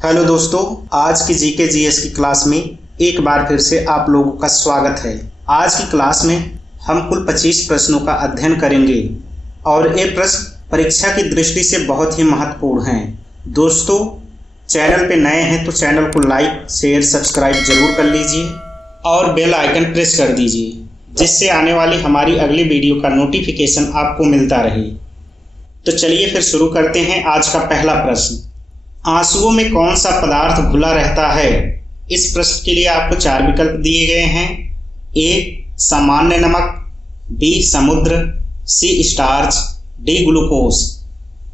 Hello दोस्तों, आज की जीके जीएस की क्लास में एक बार फिर से आप लोगों का स्वागत है। आज की क्लास में हम कुल 25 प्रश्नों का अध्ययन करेंगे और ये प्रश्न परीक्षा की दृष्टि से बहुत ही महत्वपूर्ण हैं। दोस्तों, चैनल पे नए हैं तो चैनल को लाइक, शेयर, सब्सक्राइब जरूर कर लीजिए और बेल आइकन प्रेस कर दीजिए, जिससे आने वाली हमारी अगली वीडियो का नोटिफिकेशन आपको मिलता रहे। तो चलिए फिर शुरू करते हैं। आज का पहला प्रश्न, आंसुओं में कौन सा पदार्थ घुला रहता है? इस प्रश्न के लिए आपको 4 विकल्प दिए गए हैं। ए सामान्य नमक, बी समुद्र, सी स्टार्च, डी ग्लूकोज।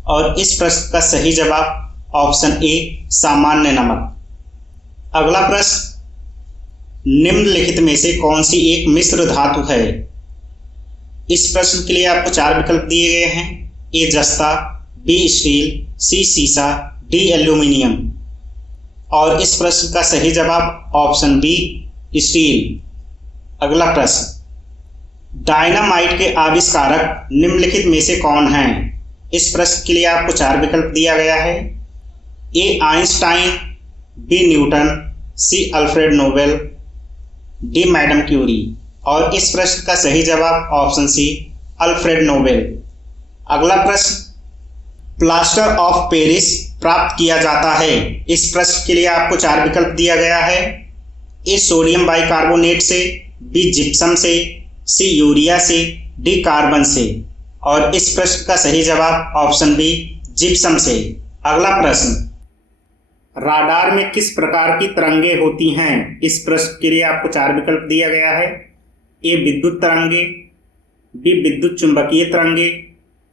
और इस प्रश्न का सही जवाब ऑप्शन ए सामान्य नमक। अगला प्रश्न, निम्नलिखित में से कौन सी एक मिश्र धातु है? इस प्रश्न के लिए आपको 4 विकल्प दिए गए हैं। ए जस्ता, बी स्टील, सी सीसा, डी एल्यूमिनियम। और इस प्रश्न का सही जवाब ऑप्शन बी स्टील। अगला प्रश्न, डायनामाइट के आविष्कारक निम्नलिखित में से कौन हैं? इस प्रश्न के लिए आपको 4 विकल्प दिया गया है। A Einstein, B Newton, C Alfred Nobel, D madam Curie. और इस प्रश्न का सही जवाब ऑप्शन सी अल्फ्रेड नोबेल। अगला प्रश्न, प्लास्टर ऑफ पेरिस प्राप्त किया जाता है? इस प्रश्न के लिए आपको 4 विकल्प दिया गया है। ए सोडियम बाइकार्बोनेट से, बी जिप्सम से, सी यूरिया से, डी कार्बन से। और इस प्रश्न का सही जवाब ऑप्शन बी जिप्सम से। अगला प्रश्न, राडार में किस प्रकार की तरंगे होती हैं? इस प्रश्न के लिए आपको 4 विकल्प दिया गया है। ए विद्युत तरंगे, बी विद्युत चुंबकीय तरंगे,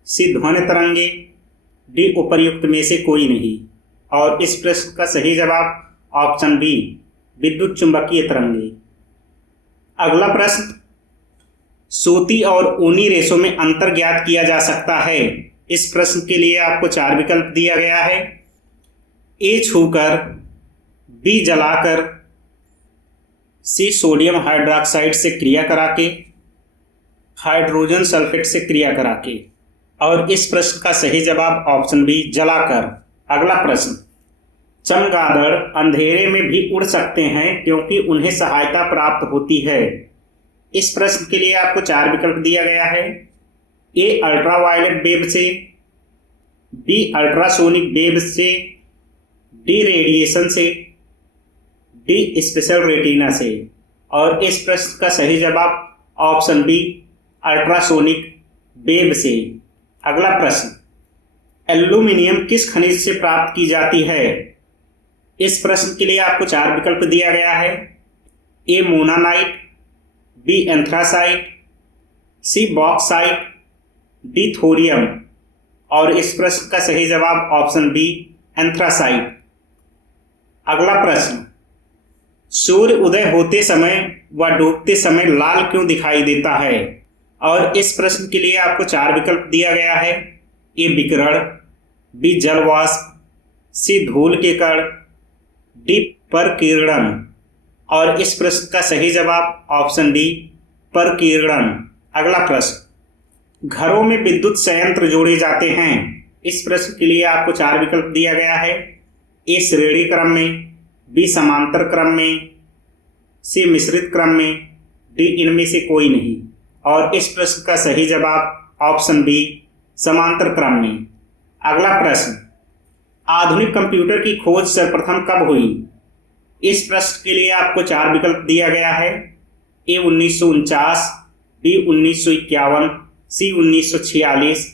सी ध्वनि तरंगे, डी उपर्युक्त में से कोई नहीं। और इस प्रश्न का सही जवाब ऑप्शन बी विद्युत चुंबकीय तरंगे। अगला प्रश्न, सूती और ऊनी रेशों में अंतर ज्ञात किया जा सकता है? इस प्रश्न के लिए आपको 4 विकल्प दिया गया है। ए छूकर, बी जलाकर, सी सोडियम हाइड्रोक्साइड से क्रिया कराके, हाइड्रोजन सल्फेट से क्रिया कराके। और इस प्रश्न का सही जवाब ऑप्शन बी जलाकर। अगला प्रश्न, चमगादड़ अंधेरे में भी उड़ सकते हैं क्योंकि उन्हें सहायता प्राप्त होती है? इस प्रश्न के लिए आपको 4 विकल्प दिया गया है। ए अल्ट्रावायलेट वेव से, बी अल्ट्रासोनिक वेव से, डी रेडिएशन से, डी स्पेशल रेटिना से। और इस प्रश्न का सही जवाब ऑप्शन बी अल्ट्रासोनिक वेव से। अगला प्रश्न, एल्यूमिनियम किस खनिज से प्राप्त की जाती है? इस प्रश्न के लिए आपको 4 विकल्प दिया गया है। ए मोनानाइट, बी एंथ्रासाइट, सी बॉक्साइट, डी थोरियम। और इस प्रश्न का सही जवाब ऑप्शन बी एंथ्रासाइट। अगला प्रश्न, सूर्य उदय होते समय व डूबते समय लाल क्यों दिखाई देता है? और इस प्रश्न के लिए आपको 4 विकल्प दिया गया है। ए विकिरण, बी जलवाष्प, सी धूल के कण, डी परकीर्णन। और इस प्रश्न का सही जवाब ऑप्शन डी परकीर्णन। अगला प्रश्न, घरों में विद्युत संयंत्र जोड़े जाते हैं? इस प्रश्न के लिए आपको 4 विकल्प दिया गया है। ए श्रेणी क्रम में, बी समांतर क्रम में, सी मिश्रित क्रम में, डी इनमें से कोई नहीं। और इस प्रश्न का सही जवाब ऑप्शन बी समांतर क्रम में। अगला प्रश्न, आधुनिक कंप्यूटर की खोज सर्वप्रथम कब हुई? इस प्रश्न के लिए आपको 4 विकल्प दिया गया है। ए 1949, बी 1951, सी 1946,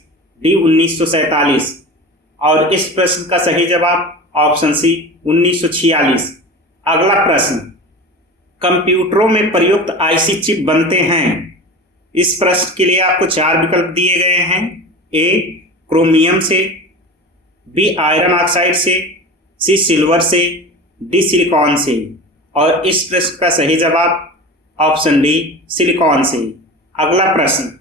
डी 1947। और इस प्रश्न का सही जवाब ऑप्शन सी 1946। अगला प्रश्न, कंप्यूटरों में प्रयुक्त आईसी चिप बनते हैं? इस प्रश्न के लिए आपको 4 विकल्प दिए गए हैं। ए क्रोमियम से, बी आयरन ऑक्साइड से, सी सिल्वर से, डी सिलिकॉन से। और इस प्रश्न का सही जवाब ऑप्शन डी सिलिकॉन से। अगला प्रश्न,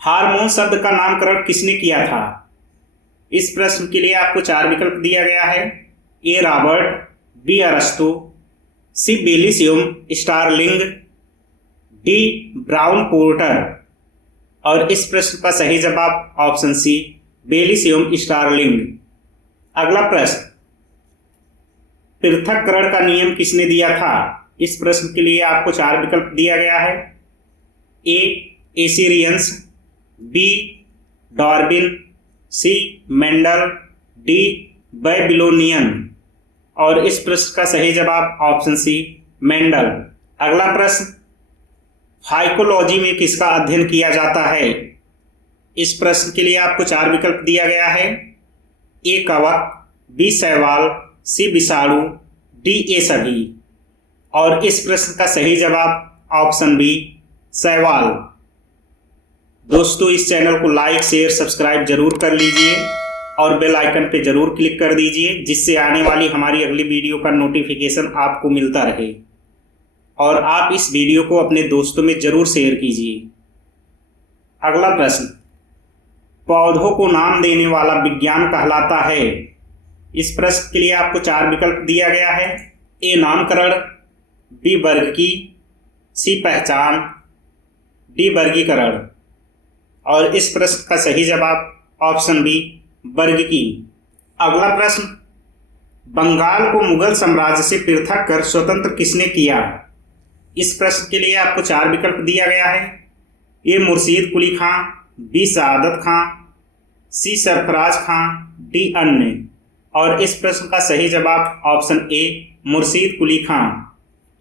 हार्मोन शब्द का नामकरण किसने किया था? इस प्रश्न के लिए आपको 4 विकल्प दिया गया है। ए रॉबर्ट, बी अरस्तु, सी बेलिशियम स्टारलिंग, डी ब्राउन पोर्टर। और इस प्रश्न का सही जवाब ऑप्शन सी बेलिशियम स्टारलिंग। अगला प्रश्न, पृथक्करण का नियम किसने दिया था? इस प्रश्न के लिए आपको 4 विकल्प दिया गया है। ए एसिरियंस, बी डार्विन, सी मेंडल, डी बेबीलोनियन। और इस प्रश्न का सही जवाब ऑप्शन सी मेंडल। अगला प्रश्न, फाइकोलॉजी में किसका अध्ययन किया जाता है? इस प्रश्न के लिए आपको 4 विकल्प दिया गया है। ए कवक, बी शैवाल, सी विषाणु, डी ए सभी। और इस प्रश्न का सही जवाब ऑप्शन बी शैवाल। दोस्तों, इस चैनल को लाइक शेयर सब्सक्राइब जरूर कर लीजिए और बेल आइकन पे जरूर क्लिक कर दीजिए, जिससे आने वाली हमारी अगली वीडियो का नोटिफिकेशन आपको मिलता रहे। और आप इस वीडियो को अपने दोस्तों में जरूर शेयर कीजिए। अगला प्रश्न, पौधों को नाम देने वाला विज्ञान कहलाता है? इस प्रश्न के लिए आपको 4 विकल्प दिया गया है। ए नामकरण, बी वर्गीकी, सी पहचान, डी वर्गीकरण। और इस प्रश्न का सही जवाब ऑप्शन बी वर्गीकी। अगला प्रश्न, बंगाल को मुगल साम्राज्य से पृथक कर स्वतंत्र किसने किया? इस प्रश्न के लिए आपको 4 विकल्प दिया गया है। ए मुर्शीद कुली खां, बी सआदत खां, सी सरफराज खां, डी अन्य। और इस प्रश्न का सही जवाब ऑप्शन ए मुर्शीद कुली खां।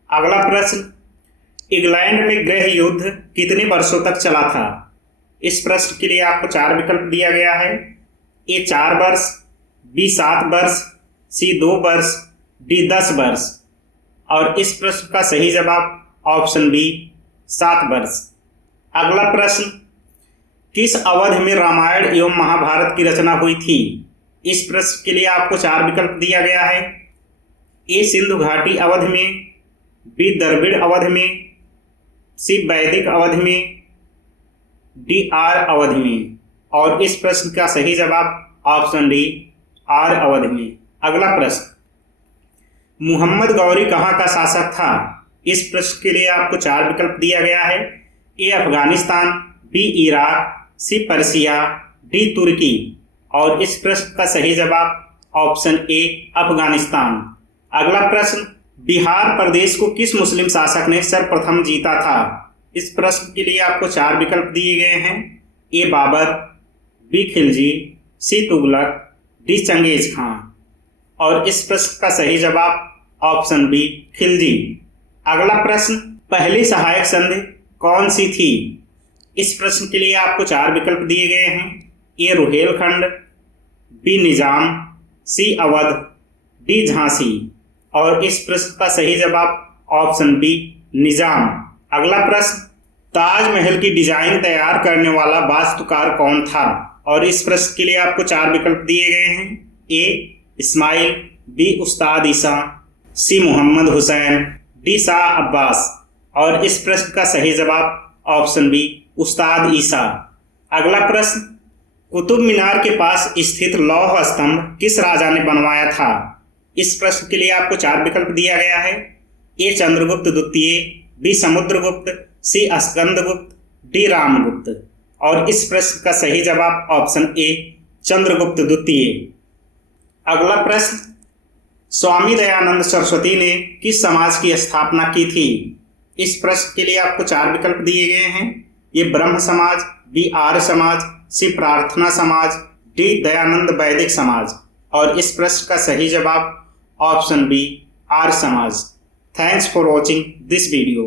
अगला प्रश्न, इंग्लैंड में गृह युद्ध कितने वर्षों तक चला था? इस प्रश्न के लिए आपको 4 विकल्प दिया गया है। ए 4 वर्ष, बी 7 वर्ष, सी 2 वर्ष, डी 10 वर्ष। और इस प्रश्न का सही जवाब ऑप्शन बी 7 वर्ष। अगला प्रश्न, किस अवधि में रामायण एवं महाभारत की रचना हुई थी? इस प्रश्न के लिए आपको 4 विकल्प दिया गया है। ए सिंधु घाटी अवधि में, बी द्रविड़ अवधि में, सी वैदिक अवधि में, डी आर्य अवधि में। और इस प्रश्न का सही जवाब ऑप्शन डी आर्य अवधि में। अगला प्रश्न, मुहम्मद गौरी कहाँ का शासक था? इस प्रश्न के लिए आपको 4 विकल्प दिया गया है। ए अफगानिस्तान, बी इराक, सी पर्सिया, डी तुर्की। और इस प्रश्न का सही जवाब ऑप्शन ए अफगानिस्तान। अगला प्रश्न, बिहार प्रदेश को किस मुस्लिम शासक ने सर्वप्रथम जीता था? इस प्रश्न के लिए आपको 4 विकल्प दिए गए हैं। ए बाबर, बी खिलजी, सी तुगलक, डी चंगेज खां। और इस प्रश्न का सही जवाब ऑप्शन बी खिलजी। अगला प्रश्न, पहली सहायक संधि कौन सी थी? इस प्रश्न के लिए आपको 4 विकल्प दिए गए हैं। ए रुहेलखंड, बी निजाम, सी अवध, डी झांसी। और इस प्रश्न का सही जवाब ऑप्शन बी निजाम। अगला प्रश्न, ताजमहल की डिजाइन तैयार करने वाला वास्तुकार कौन था? और इस प्रश्न के लिए आपको 4 विकल्प दिए गए हैं। ए इस्माइल, बी उस्ताद ईसा, सी मोहम्मद हुसैन, डी शाह अब्बास। और इस प्रश्न का सही जवाब ऑप्शन बी उस्ताद ईसा। अगला प्रश्न, कुतुब मीनार के पास स्थित लौह स्तंभ किस राजा ने बनवाया था? इस प्रश्न के लिए आपको 4 विकल्प दिया गया है। ए चंद्रगुप्त द्वितीय, बी समुद्रगुप्त, सी स्कंदगुप्त, डी रामगुप्त। और इस प्रश्न का सही जवाब ऑप्शन ए चंद्रगुप्त द्वितीय। अगला प्रश्न, स्वामी दयानंद सरस्वती ने किस समाज की स्थापना की थी? इस प्रश्न के लिए आपको 4 विकल्प दिए गए हैं। ये ब्रह्म समाज, बी आर्य समाज, सी प्रार्थना समाज, डी दयानंद वैदिक समाज। और इस प्रश्न का सही जवाब option B Arya Samaj. Thanks for watching this video.